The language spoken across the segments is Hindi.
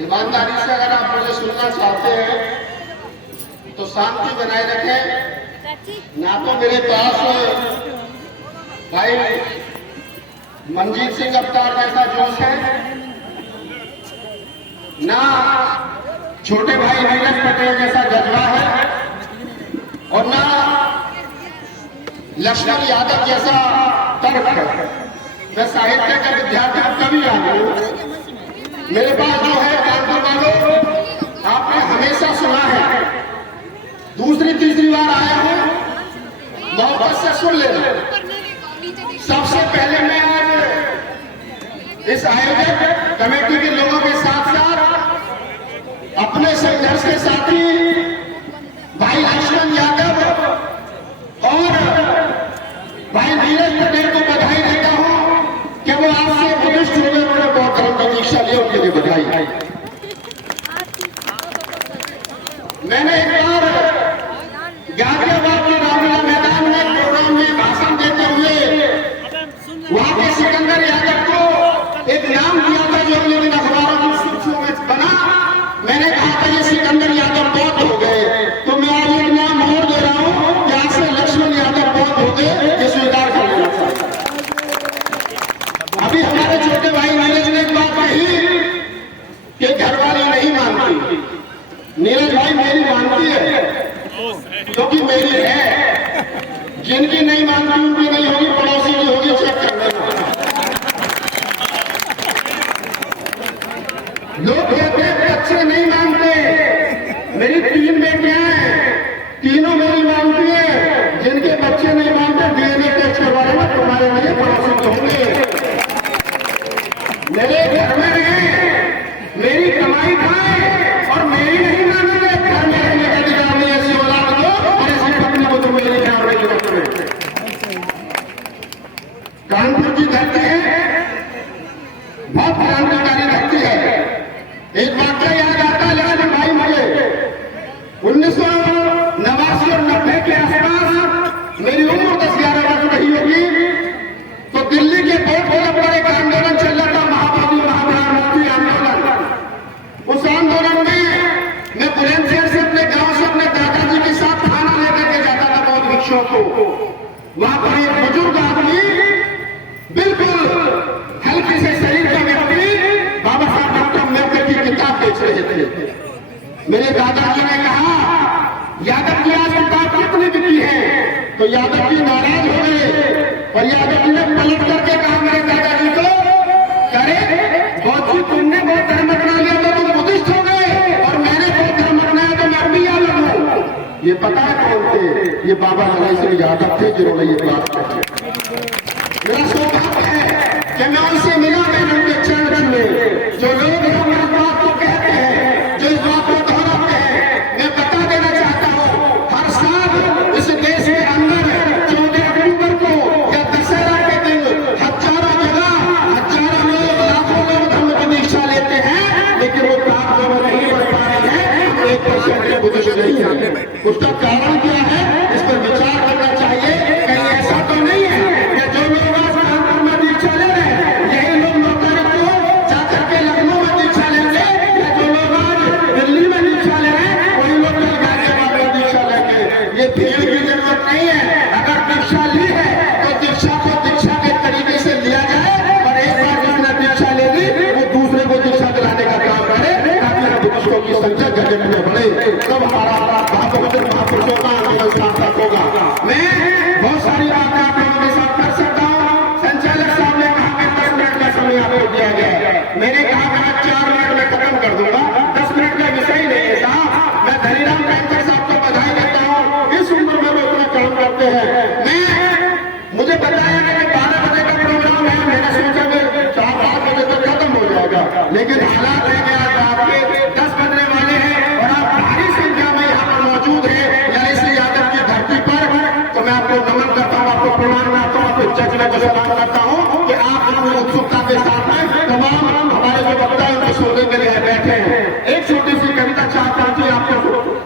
ईमानदारी से अगर आप मुझे सुनना चाहते हैं तो शांति बनाए रखें। ना तो मेरे पास भाई मनजीत सिंह अवतार जैसा जोश है, ना छोटे भाई नीरज पटेल जैसा जज्बा है, और ना लक्ष्मण यादव जैसा तर्क है। मैं साहित्य का विद्यार्थी कभी आ गया। मेरे पास जो है कानपुर वालों, आपने हमेशा सुना है, दूसरी तीसरी बार आया हूं, मोहब्बत से सुन लेना। सबसे पहले मैं आज इस आयोजक कमेटी के लोगों के साथ साथ अपने संघर्ष के साथी भाई लक्ष्मण यादव और भाई नीरज पटेल को बधाई देता हूं कि वो आपसे बुद्धिस्ट हो गए, उन्होंने बहुत धर्म की दीक्षा ली, उनके लिए बधाई। मैंने एक बार गाजियाबाद के रामलीला मैदान में प्रोग्राम में भाषण देते हुए वहां के सिकंदर यादव को एक नाम दिया था जो अगले दिन अखबारों की सुर्खियों में बना। मैंने कहा था ये सिकंदर यादव बहुत हो गए, तो मैं आज एक नाम और दे रहा हूं कि आज से लक्ष्मण यादव बहुत हो गए, ये स्वीकार कर लेना चाहिए। अभी हमारे छोटे भाई नीरज ने एक बात कही कि घरवाली नहीं मानती। नीरज भाई मेरी मानती है क्योंकि मेरी है, जिनकी नहीं मानती उनकी नहीं होगी, पड़ोसी की होगी, चेक कर लेना। लोग कहते हैं बच्चे नहीं मानते, मेरी 3 बेटियां हैं, तीनों मेरी मानती है। जिनके बच्चे नहीं मानते डीएनए टेस्ट करवाने में तुम्हारे लिए पड़ोसी होंगे। मेरे घर में रहे, मेरी कमाई खाए और मेरी नहीं मानेंगे, घर में रहने का अधिकार नहीं है। ऐसी औलाद को और ऐसी पत्नी को तो मेरे घर में जरूरत है। कानपुर की धरती है, बहुत क्रांतिकारी धरती है। एक वाक्य याद आता है लेकिन भाई मुझे 1989 और 90 के आसपास मेरी उम्र 10-11 वर्ष रही होगी, तो दिल्ली के बोर्ड रोड पर एक आंदोलन चल रहा था, महाबाबू महाबरामती आंदोलन। उस आंदोलन में मैं बुलंदशहर से अपने गांव से अपने दादाजी के साथ खाना लेकर के जाता था बौद्ध भिक्षुओं को। वहां पर एक बुजुर्ग आदमी, बिल्कुल हल्के से शरीर का व्यक्ति, बाबा साहब डॉक्टर अम्बेडकर की किताब बेच रहे थे। मेरे दादाजी ने कहा, यादव जी आज किताब कितनी बिकी है? तो यादव जी नाराज हो गए और यादव जी ने पलट करके कहा मेरे दादाजी को, करे बहुत जी तुमने बहुत धर्म अपना लिया तो तुम बुद्धिस्ट हो गए, और मैंने बहुत धर्म अपनाया तो मैं भी याद लगूं। ये पता है कौन थे? ये बाबा लड़ाई सिंह यादव थे जिन्होंने ये बात कही। मेरा सौभाग्य है कि मैं उनसे मिला, मैंने उनके चरण में जो लोग इस बात को कहते हैं, जो इस बात को दोहराते हैं, मैं बता देना चाहता हूं, हर साल इस देश के अंदर 14 अक्टूबर को या दशहरा के दिन हजारों जगह हजारों लोग, लाखों लोग धर्म की दीक्षा लेते हैं, लेकिन वो प्राप्त नहीं कर पा रहे हैं, 1% बुद्धिस्ट नहीं है। उसका कारण क्या है? इस पर विचार करना चाहिए। कहीं ऐसा तो नहीं है कि जो लोग आज कानपुर में दीक्षा ले रहे हैं यही लोग 9 तारीख को जाकर के लखनऊ में दीक्षा लेंगे, या जो लोग आज दिल्ली में दीक्षा ले रहे हैं वही लोग कल गाजियाबाद में दीक्षा लेंगे। ये भीड़ की जरूरत नहीं है। अगर दीक्षा ली है तो दीक्षा को दीक्षा के तरीके से लिया जाए, और एक बार जिसने दीक्षा ले ली वो दूसरे को दीक्षा दिलाने का काम करे, ताकि बुद्धिस्टों की संख्या जगह में बढ़े, तब हमारा महापुरुषों का आंदोलन सार्थक होगा। मैं बहुत सारी बातें आप लोगों के साथ कर सकता हूँ। संचालक साहब ने कहा कि 10 मिनट का समय आपको दिया गया है। मैंने कहा मैं 4 मिनट में खत्म कर दूंगा, 10 मिनट का विषय नहीं है साहब। मैं धनीराम बैंकर साहब को बधाई देता हूँ, इस उम्र में वो इतना काम करते हैं। मुझे बताया गया कि 12 बजे का प्रोग्राम है, मैंने सोचा कि 4-5 बजे तक खत्म हो जाएगा, लेकिन हालात है कि आज आपके 10 बजने वाले हैं और आप भारी संख्या में यहाँ पर मौजूद है लड़ाई यादव की धरती पर। तो मैं आपको नमन करता हूँ, आपको प्रणाम करता हूँ, आपको जज्बे को सलाम करता हूँ कि आप लोग उत्सुकता के साथ हैं। तमाम हमारे जो वक्ता है उनको सुनने के लिए बैठे हैं। एक छोटी सी कविता चाहता हूँ कि आपको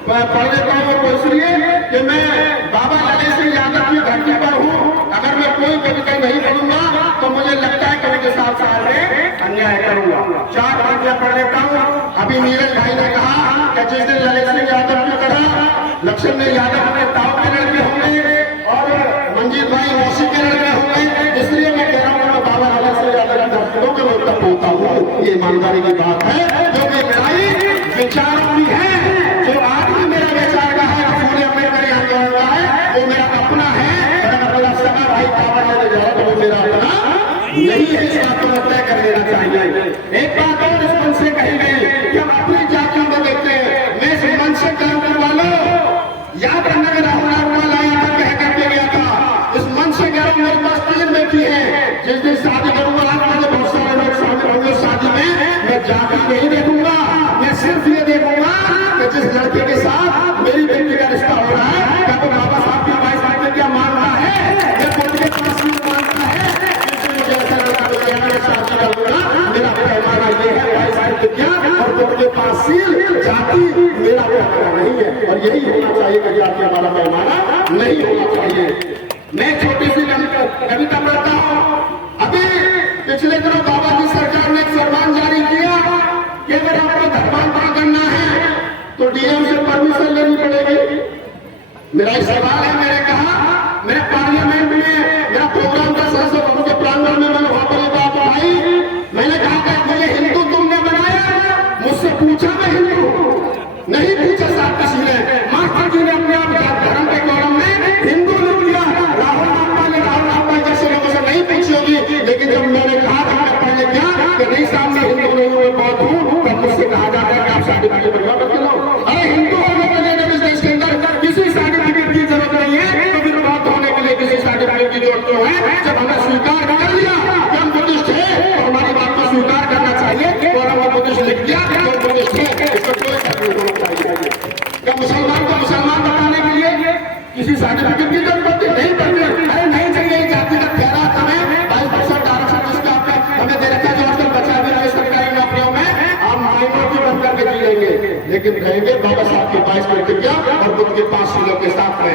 पढ़ देता हूँ, वो इसलिए कि मैं बाबा लड़ाई सिंह यादव की धरती पर हूँ। अगर मैं कोई कविता नहीं पढ़ूंगा तो मुझे लगता है कि उनके साथ साथ में अन्याय करूंगा। 4 पंक्तियां पढ़ लेता हूँ। अभी नीरज भाई ने कहा कि जिस दिन ललित सिंह यादव की तरह लक्ष्मण यादव के ताऊ के लड़के होंगे और मंजीत भाई मौसी के लड़के होंगे, इसलिए मैं कह रहा हूँ मैं बाबा ललित सिंह यादव की धरतियों के लोग तक होता हूँ। ये ईमानदारी की बात है, जो कि लड़ाई विचारों की है। जो आज भी मेरा विचार का है, फूले अम्बेडकर आंदोलन का है, वो मेरा अपना है। अगर मेरा सगा भाई पावर लेने जाए तो वो मेरा अपना नहीं है। इस बात को तय कर लेना चाहिए। एक बात और इस मंच से कही गई कि हम अपनी जातियों को देखते हैं। मैं इस मंच से कहूँ वालों, याद रखना कि राहुल नागवाल आया था, कह करके गया था। इस मंच से कह रहा हूँ, मेरे पास 3 बेटी है। जिस दिन शादी करूंगा आज मुझे बहुत सारे लोग शामिल होंगे शादी में, मैं जाति नहीं देखूंगा, मैं सिर्फ ये देखूंगा कि जिस लड़के के साथ मेरी बेटी का रिश्ता हो रहा है, क्या तो बाबा साहब की बाईस साल में क्या मानता है, या कोर्ट के पास मानता है, मुझे ऐसा लगता है मैं शादी करूंगा। मेरा पैमाना ये है, बाईस साल विज्ञान और कोर्ट के पास जाति मेरा पैमाना नहीं है। और यही होना चाहिए कि जाति हमारा पैमाना नहीं होना चाहिए। मैं छोटी सी कविता पढ़ता हूँ। अभी पिछले दिनों बाबा की सरकार ने एक फरमान जारी किया कि अगर आपको धर्मांतरण करना है तो डीएम से परमिशन लेनी पड़ेगी। मेरा एक सवाल है, मैंने कहा, मेरे पार्लियामेंट में मेरा प्रोग्राम था, संसद भवन के प्रांगण में, मैंने वहां पर ये बात उठाई। मैंने कहा कि मुझे हिंदू तुमने बनाया, मुझसे पूछा मैं हिंदू नहीं पूछा साहब किसी ने। मास्टर जी ने अपने आप धर्म के कॉलम में हिंदू लिख दिया। राहुल नागवाल जैसे लोगों से नहीं पूछी होगी, लेकिन जब मैंने कहा था मैं पहले क्या कि नहीं साहब मैं हिंदू नहीं हूँ, मैं बौद्ध हूँ, तब मुझसे कहा जाता है कि आप सर्टिफिकेट बनवा करके लो। अरे हिंदू होने के लिए जब इस देश के अंदर किसी सर्टिफिकेट की जरूरत नहीं है, तो फिर बौद्ध होने के लिए किसी सर्टिफिकेट की जरूरत क्यों है? जब हमने स्वीकार कर लिया कि हम बुद्धिस्ट है तो हमारी बात को स्वीकार करना चाहिए। और हम बुद्धिस्ट लिख दिया तो बुद्धिस्ट है, इसमें कोई सर्टिफिकेट होना चाहिए। क्या मुसलमान को मुसलमान बताने के लिए किसी सर्टिफिकेट की जरूरत नहीं पड़ती? अरे नहीं चाहिए जातिगत खैरात हमें 22% आरक्षण जिसका हमें दे रखा, जो आजकल बचा भी रहे सरकारी नौकरियों में, आप माइनॉरिटी बन करके जी लेंगे, लेकिन रहेंगे बाबा साहब की 22 प्रतिज्ञा और बुद्ध के 5 शीलों के साथ में।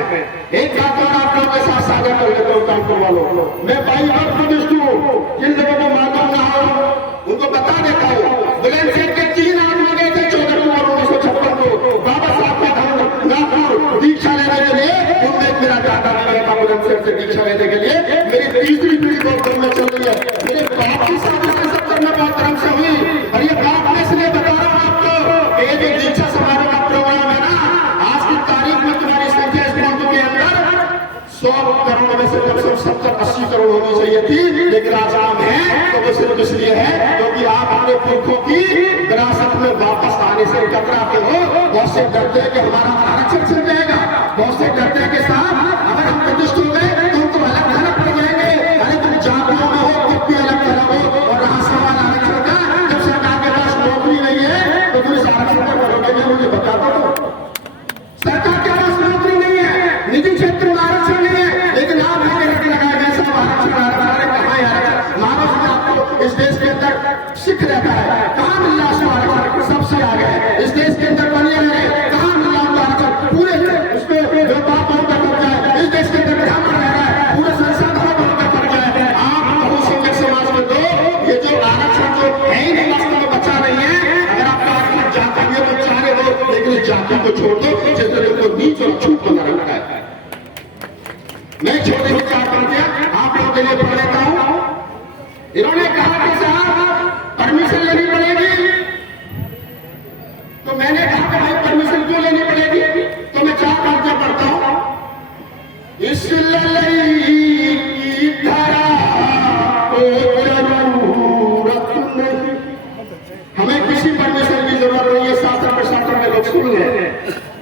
एक बात और आप लोगों के साथ साझा कर लेता हूँ कानपुर वालों, मैं 22 वर्ष बुद्धिस्ट हूँ। जिन लोगों को मालूम ना हो उनको बता देता हूँ, बुलंद शहर के 3 आदमी गए थे 14 अक्टूबर 1956 को बाबा साहब का धर्म नागपुर दीक्षा लेने के लिए। उनमें मेरा दादा नहीं था बुलंद शहर से दीक्षा लेने के लिए। मेरी तीसरी पीढ़ी गौतम में चल रही है। मेरे बाप की शादी 70 में बहुत धर्म से हुई। और ये बात मैं इसलिए बता रहा हूँ आपको, ये जो दीक्षा समारोह का प्रोग्राम है ना, आज की तारीख में तुम्हारी संख्या इस मुल्क के अंदर 100 करोड़ में से कम से कम 70-80 करोड़ होनी चाहिए थी, लेकिन आज आम है तो वो सिर्फ इसलिए है क्योंकि आप अपने पुरखों की विरासत में वापस आने से कतराते हो। बहुत से डरते हैं कि हमारा आरक्षण छिन जाएगा, बहुत से डरते हैं कि साहब अगर हम प्रतिष्ठित हो गए तो तुम अलग थलग पड़ जाएंगे। अरे तुम जातियों में हो तब भी अलग थलग हो। और रहा सवाल आरक्षण का, जब सरकार के पास नौकरी नहीं है तो तुम इस आरक्षण पर करोगे नहीं, मुझे बता दो। सरकार के पास नौकरी नहीं है, निजी क्षेत्र में आरक्षण नहीं है, लेकिन आप लगाए गए सब आरक्षण कहाँ है? मानव में आपको इस देश के अंदर सिख रहता है, कहाँ मिल रहा है आरक्षण? सबसे आगे है इस देश के अंदर बनिए रहे, कहाँ मिल रहा आरक्षण? पूरे उसमें जो बात बहुत कर जाए इस देश के अंदर ब्राह्मण रह रहा है, पूरे संसाधनों बहुत कर जाए। आप बहुसंख्यक समाज में दो ये जो आरक्षण जो है ही नहीं वास्तव में बचा नहीं है। अगर आपका आरक्षण जाति है तो चाहे हो, लेकिन इस जाति को छोड़ दो जिसने को नीच और छूट बना रखा है। मैं छोटे से 4 पंक्तियां आप लोगों के लिए पढ़ लेता हूं। इन्होंने कहा कि साहब परमिशन लेनी पड़ेगी, तो मैंने कहा कि भाई परमिशन क्यों लेनी पड़ेगी? तो मैं 4 पंक्तियां पढ़ता हूं। इस लड़ाई की धारा को जरूरत नहीं, हमें किसी परमिशन की जरूरत नहीं है। शासन प्रशासन में लोग सुन गए,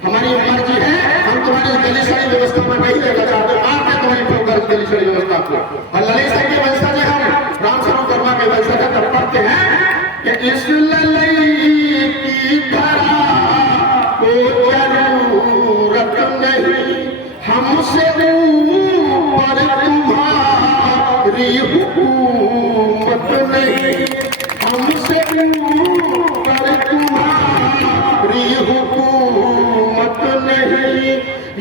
हमारी मर्जी है, हम तुम्हारी दलित व्यवस्था में नहीं लेना चाहते, आप मैं तुम्हारी दलित व्यवस्था को। और ललित सिंह के वंशज हम रामस्वरूप वर्मा के वंशज तब पढ़ते हैं कि इस लड़ाई की धारा को जरूरत नहीं, हमसे ऊपर तुम्हारी हुकूमत नहीं, हमसे ऊपर तुम्हारी हुकूमत नहीं।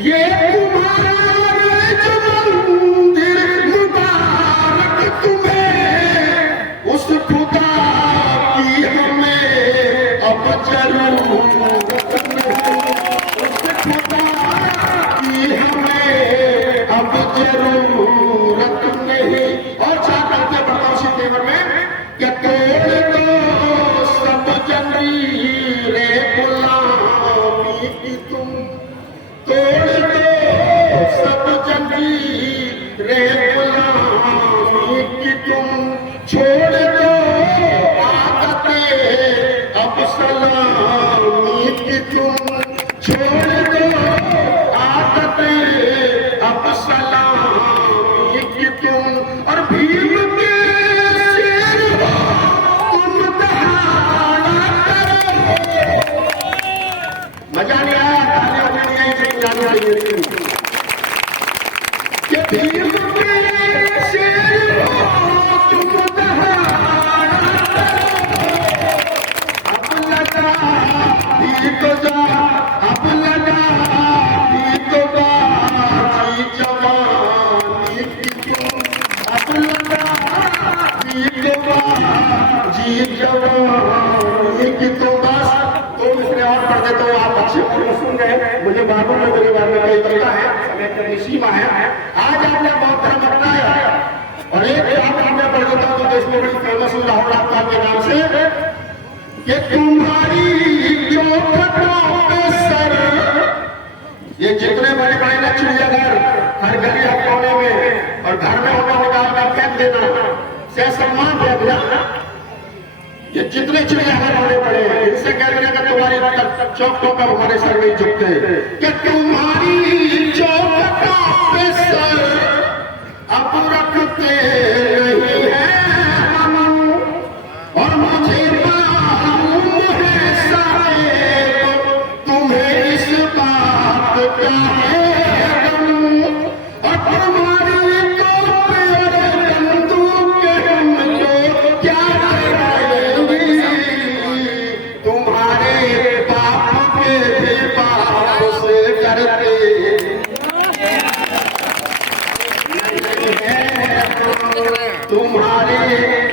ये तुम्हारे जो मंदिर मुबारक तुम्हें, उस खुदा की हमें जरूरत नहीं, उस खुदा की हमें अब जरूरत नहीं। और क्या करते बताओ इसी तेवर में कि तोड़ दो सब जंजीरें गुलामी की तुम, तोड़ दो सब जंजीरें गुलामी की तुम, छोड़ दो आदतें अब सलामी की तुम, छोड़ दो आदतें अब सलामी की तुम। और भीम के शेर हो तुम दहाड़ा करो। मजा नहीं आया, तालियां नहीं आई, सही तालियां आई। कि भीम के शेर हो तुम दहाड़ा करो। अब लगा भी तो जा, अब लगा भी तो बाजी जवानी की तुम, अब लगा भी तो बाजी जवानी की तुम। बस तो इसने और पढ़ देता हूँ, आप अच्छे पूरे सुन गए, मुझे मालूम है मेरे बारे में कई तरीका है, समय की सीमा है। आज आपने बहुत धर्म अपनाया और एक आपने पढ़ देता हूँ तो देश में बड़ी फेमस हुई राहुल रामपाल के नाम से कि तुम्हारी चौखटों पे सर, ये जितने बड़े बड़े ना चिड़ियाघर हर गली हर कोने में और घर में होना निकाल कर फेंक देना, से सम्मान दे देना, ये जितने चिड़ियाघर होने पड़े हैं इनसे कह देना कि तुम्हारी चौखटों पर हमारे सर नहीं झुकते, कि तुम्हारी चौखटों पे सर अब रखते नहीं है हम। और मुझे मालूम है साहेब तुम्हें इस बात का है गम। और तुम्हारी तोप और बंदूक हमको क्या कराएंगी, तुम्हारे बाप के भी बाप से डरते तुम्हारे।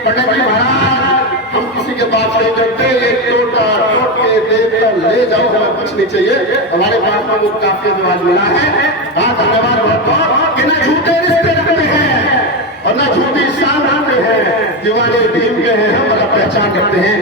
पंडित जी महाराज, हम किसी के बात नहीं करते, एक टोटा टोट के देकर ले जाओ, हमें कुछ नहीं चाहिए। हमारे पास में वो काफी आज मिला है। हाँ, धन्यवाद बहुत बहुत कि न झूठे रिश्ते रखते हैं और न झूठी शान रखते हैं, दीवाने भीम के हैं, हम बड़ा पहचान करते हैं।